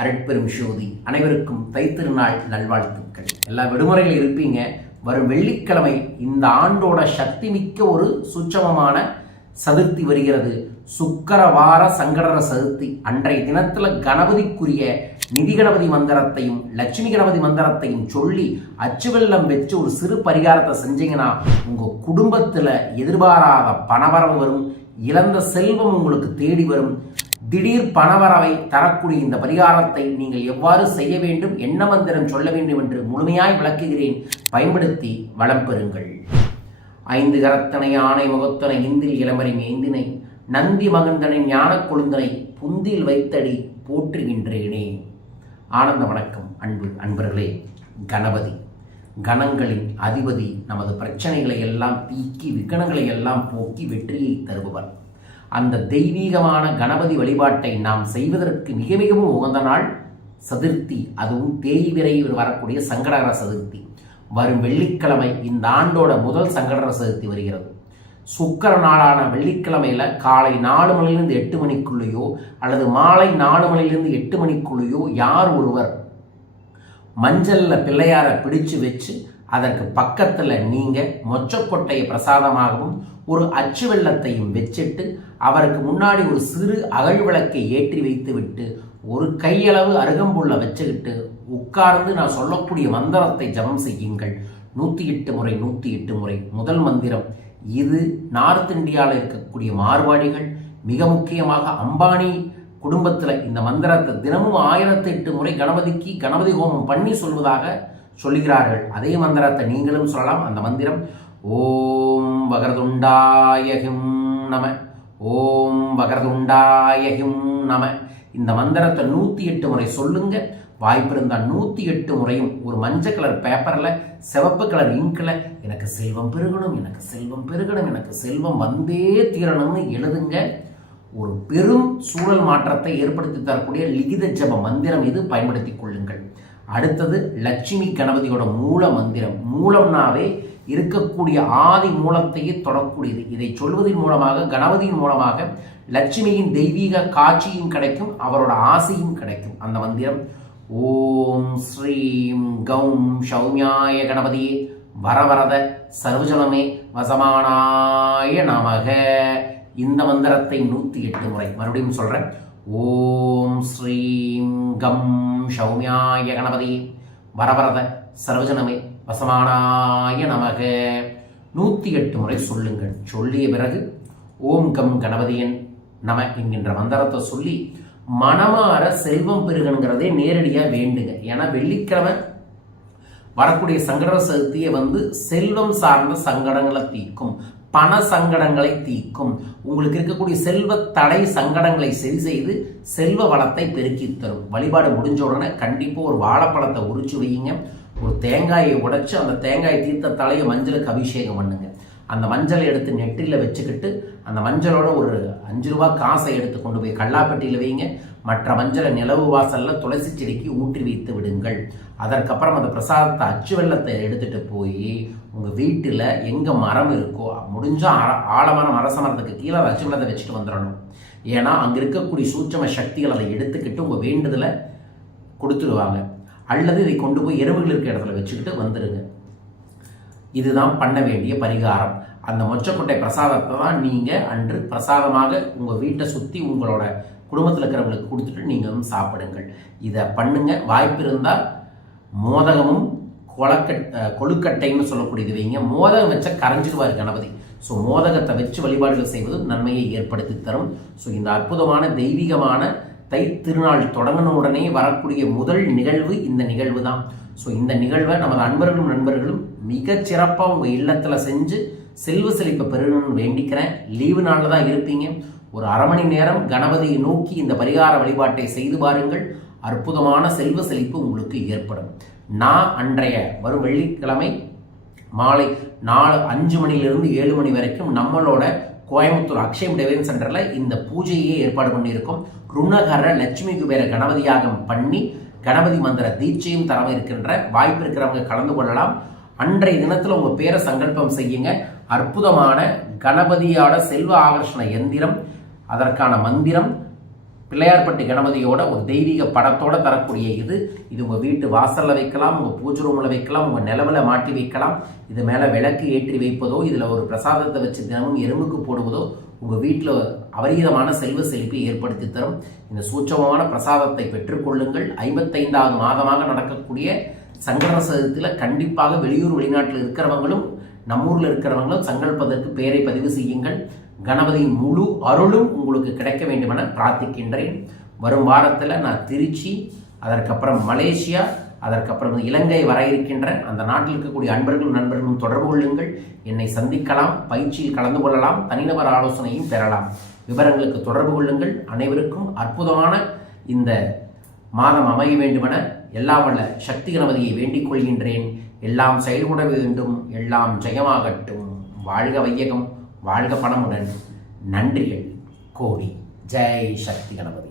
அருட்பெரும் சோதி அனைவருக்கும் தைத்திருநாள் நல்வாழ்த்துக்கள். எல்லா விடுமுறையில் இருப்பீங்க. வரும் வெள்ளிக்கிழமை இந்த ஆண்டோட சக்தி மிக்க ஒரு சுச்சமமான சதுர்த்தி வருகிறது. சுக்கரவார சங்கடர சதுர்த்தி. அன்றைய தினத்தில் கணபதிக்குரிய நிதி கணபதி மந்திரத்தையும் லட்சுமி கணபதி மந்திரத்தையும் சொல்லி அச்சுவெல்லம் வச்சு ஒரு சிறு பரிகாரத்தை செஞ்சீங்கன்னா உங்கள் குடும்பத்தில் எதிர்பாராத பணவரவு வரும். இழந்த செல்வம் உங்களுக்கு தேடி வரும். திடீர் பணவரவை தரக்கூடிய இந்த பரிகாரத்தை நீங்கள் எவ்வாறு செய்ய வேண்டும் என்ன மந்திரம் சொல்ல வேண்டும் என்று முழுமையாய் விளக்குகிறேன். பயன்படுத்தி வளம் பெறுங்கள். ஐந்து கரத்தனை ஆணை முகத்தனை இந்தில் இளமறை மேந்தினை நந்தி மகந்தனை ஞான கொழுந்தனை புந்தில் வைத்தடி போற்றுகின்றேனே. ஆனந்த வணக்கம் அன்பு அன்பர்களே கணபதி. கணங்களின் அதிபதி நமது பிரச்சனைகளை எல்லாம் தீக்கி விக்கணங்களை எல்லாம் போக்கி வெற்றியை தருபவர் அந்த தெய்வீகமான கணபதி வழிபாட்டை நாம் செய்வதற்கு மிக மிகவும் உகந்த நாள் சதுர்த்தி. அதுவும் தேய்விரை வரக்கூடிய சங்கடகர சதுர்த்தி. வரும் வெள்ளிக்கிழமை இந்த ஆண்டோட முதல் சங்கடகர சதுர்த்தி வருகிறது. சுக்கர நாளான வெள்ளிக்கிழமையில் காலை நாலு மணிலிருந்து எட்டு மணிக்குள்ளேயோ அல்லது மாலை நாலு மணிலிருந்து எட்டு மணிக்குள்ளேயோ யார் ஒருவர் மஞ்சளில் பிள்ளையாரை பிடிச்சு வச்சு அதற்கு பக்கத்தில் நீங்கள் மொச்சக்கொட்டையை பிரசாதமாகவும் ஒரு அச்சு வெள்ளத்தையும் வச்சுட்டு அவருக்கு முன்னாடி ஒரு சிறு அகழ் விளக்கை ஏற்றி வைத்துவிட்டு ஒரு கையளவு அருகம்புள்ள வச்சுக்கிட்டு உட்கார்ந்து நான் சொல்லக்கூடிய மந்திரத்தை ஜபம் செய்யுங்கள். நூற்றி எட்டு முறை நூற்றி எட்டு முறை. முதல் மந்திரம் இது நார்த் இந்தியாவில் இருக்கக்கூடிய மார்வாடிகள் மிக முக்கியமாக அம்பானி குடும்பத்தில் இந்த மந்திரத்தை தினமும் ஆயிரத்தி எட்டு முறை கணபதிக்கு கணபதி ஹோமம் பண்ணி சொல்வதாக சொல்லுகிறார்கள். அதே மந்திரத்தை நீங்களும் சொல்லலாம். அந்த மந்திரம் ஓம் வகரதுண்டாயகிம் நம ஓம் வகரதுண்டாயகிம் நம. இந்த மந்திரத்தை நூற்றி எட்டு முறை சொல்லுங்க. வாய்ப்பு இருந்தால் நூற்றி எட்டு முறையும் ஒரு மஞ்சள் கலர் பேப்பரில் சிவப்பு கலர் இங்கில் எனக்கு செல்வம் பெருகணும் எனக்கு செல்வம் பெருகணும் எனக்கு செல்வம் வந்தே தீரணும்னு எழுதுங்க. ஒரு பெரும் சூழல் மாற்றத்தை ஏற்படுத்தி தரக்கூடிய லிகித ஜப மந்திரம் இது. பயன்படுத்தி கொள்ளுங்கள். அடுத்தது லட்சுமி கணபதியோட மூல மந்திரம். மூலம்னாவே இருக்கக்கூடிய ஆதி மூலத்தையே தொடக்கூடியது. இதை சொல்வதன் மூலமாக கணபதியின் மூலமாக லட்சுமியின் தெய்வீக காட்சியும் கிடைக்கும் அவரோட ஆசையும் கிடைக்கும். அந்த மந்திரம் ஓம் ஸ்ரீம் கௌம் சௌமியாய கணபதியே வரவரத சர்வஜலமே வசமானாய நமக. இந்த மந்திரத்தை நூற்றி எட்டு முறை மறுபடியும் சொல்கிறேன் ஓம் ஸ்ரீம் கம் சௌமியாய கணபதி. வரவரத சர்வஜனமே வசமானாய நமக. நூற்றி எட்டு முறை சொல்லுங்கள். சொல்லிய பிறகு ஓம் கம் கணபதியன் நம என்கின்ற மந்திரத்தை சொல்லி மனமாற செல்வம் பெருகணுங்கிறதே நேரடியாக வேண்டுங்க. ஏன்னா வெள்ளிக்கிழமை வரக்கூடிய சங்கட சதுர்த்தியை வந்து செல்வம் சார்ந்த சங்கடங்களை தீர்க்கும். பண சங்கடங்களை தீக்கும் உங்களுக்கு இருக்கக்கூடிய செல்வ தடை சங்கடங்களை சரி செய்து செல்வ வளத்தை பெருக்கி தரும். வழிபாடு முடிஞ்ச உடனே கண்டிப்பாக ஒரு வாழைப்பழத்தை உரிச்சு வையுங்க. ஒரு தேங்காயை உடைச்சு அந்த தேங்காய் தீர்த்த தலையை மஞ்சளுக்கு அபிஷேகம் பண்ணுங்க. அந்த மஞ்சளை எடுத்து நெற்றியில் வச்சுக்கிட்டு அந்த மஞ்சளோட ஒரு அஞ்சு ரூபா காசை எடுத்து கொண்டு போய் கல்லாப்பட்டியில் வைங்க. மற்ற மஞ்சளை நிலவு வாசலில் துளசி செடிக்கு ஊற்றி வைத்து விடுங்கள். அதற்கப்புறம் அந்த பிரசாதத்தை அச்சு வெள்ளத்தை எடுத்துகிட்டு போய் உங்கள் வீட்டில் எங்கே மரம் இருக்கோ முடிஞ்சால் ஆ ஆழமான அரச மரத்துக்கு கீழே அதை அச்சு வெள்ளத்தை வச்சுட்டு வந்துடணும். ஏன்னா அங்கே இருக்கக்கூடிய சூட்சம சக்திகள் அதை எடுத்துக்கிட்டு உங்கள் வேண்டுதலை கொடுத்துருவாங்க. அல்லது இதை கொண்டு போய் எருவுகள் இருக்க இடத்துல வச்சுக்கிட்டு வந்துடுங்க இதுதான் பண்ண வேண்டிய பரிகாரம். அந்த மொச்சக்கொட்டை பிரசாதத்தை தான் நீங்கள் அன்று பிரசாதமாக உங்கள் வீட்டை சுற்றி உங்களோட குடும்பத்தில் இருக்கிறவங்களுக்கு கொடுத்துட்டு நீங்களும் சாப்பிடுங்கள். இதை பண்ணுங்க. வாய்ப்பு இருந்தால் மோதகமும் கொலக்கட் கொழுக்கட்டைன்னு சொல்லக்கூடியது வைங்க. மோதகம் வச்ச கரைஞ்சிடுவார் கணபதி. ஸோ மோதகத்தை வச்சு வழிபாடுகள் செய்வது நன்மையை ஏற்படுத்தி தரும். ஸோ இந்த அற்புதமான தெய்வீகமான தை திருநாள் தொடங்கின உடனே வரக்கூடிய முதல் நிகழ்வு இந்த நிகழ்வு தான் ஸோ இந்த நிகழ்வை நமது அன்பர்களும் நண்பர்களும் மிக சிறப்பாக உங்கள் இல்லத்தில் செஞ்சு செல்வ செழிப்பை பெறணும்னு வேண்டிக்கிறேன். லீவு நாளில் தான் இருப்பீங்க. ஒரு அரை மணி நேரம் கணபதியை நோக்கி இந்த பரிகார வழிபாட்டை செய்து பாருங்கள். அற்புதமான செல்வ செழிப்பு உங்களுக்கு ஏற்படும். நான் அன்றைய வரும் வெள்ளிக்கிழமை மாலை நாலு அஞ்சு மணிலிருந்து ஏழு மணி வரைக்கும் நம்மளோட கோயம்புத்தூர் அக்ஷயம் டிவைன் சென்டரில் இந்த பூஜையே ஏற்பாடு பண்ணியிருக்கோம். ருணகர லட்சுமி குபேர கணபதியாகம் பண்ணி கணபதி மந்திர தீட்சையும் தரவ இருக்கின்ற வாய்ப்பு இருக்கிறவங்க கலந்து கொள்ளலாம். அன்றைய தினத்தில் உங்கள் பேரை சங்கல்பம் செய்யுங்க. அற்புதமான கணபதியோட செல்வ ஆகர்ஷண எந்திரம் அதற்கான மந்திரம் பிள்ளையார்பட்டி கணபதியோட ஒரு தெய்வீக படத்தோட தரக்கூடிய இது. இது உங்கள் வீட்டு வாசலில் வைக்கலாம் உங்கள் பூஜை ரூமில் வைக்கலாம் உங்கள் நிலவில் மாட்டி வைக்கலாம். இது மேலே விளக்கு ஏற்றி வைப்பதோ இதில் ஒரு பிரசாதத்தை வச்சு தினமும் எறும்புக்கு போடுவதோ உங்கள் வீட்டில் அபரீதமான செல்வ செழிப்பை ஏற்படுத்தி தரும். இந்த சூட்சமமான பிரசாதத்தை பெற்றுக்கொள்ளுங்கள். ஐம்பத்தைந்தாவது மாதமாக நடக்கக்கூடிய சங்கர சதுரத்தில் கண்டிப்பாக வெளியூர் வெளிநாட்டில் இருக்கிறவங்களும் நம்மூரில் இருக்கிறவங்களும் சங்கல்பதற்கு பெயரை பதிவு செய்யுங்கள். கணபதியின் முழு அருளும் உங்களுக்கு கிடைக்க வேண்டுமென பிரார்த்திக்கின்றேன். வரும் வாரத்தில் நான் திருச்சி அதற்கப்புறம் மலேசியா அதற்கப்புறம் இலங்கை வர இருக்கின்ற அந்த நாட்டில் இருக்கக்கூடிய அன்பர்களும் நண்பர்களும் தொடர்பு கொள்ளுங்கள். என்னை சந்திக்கலாம் பயிற்சியில் கலந்து கொள்ளலாம் தனிநபர் ஆலோசனையும் பெறலாம். விவரங்களுக்கு தொடர்பு கொள்ளுங்கள். அனைவருக்கும் அற்புதமான இந்த மாதம் அமைய வேண்டுமென எல்லாம் வல்ல சக்தி கணபதியை வேண்டிக் கொள்கின்றேன். எல்லாம் செயல்பட வேண்டும். எல்லாம் ஜெயமாகட்டும். வாழ்க வையகம். வாழ்க பணமுடன். நன்றிகள். கோடி. ஜெய் சக்தி கணபதி.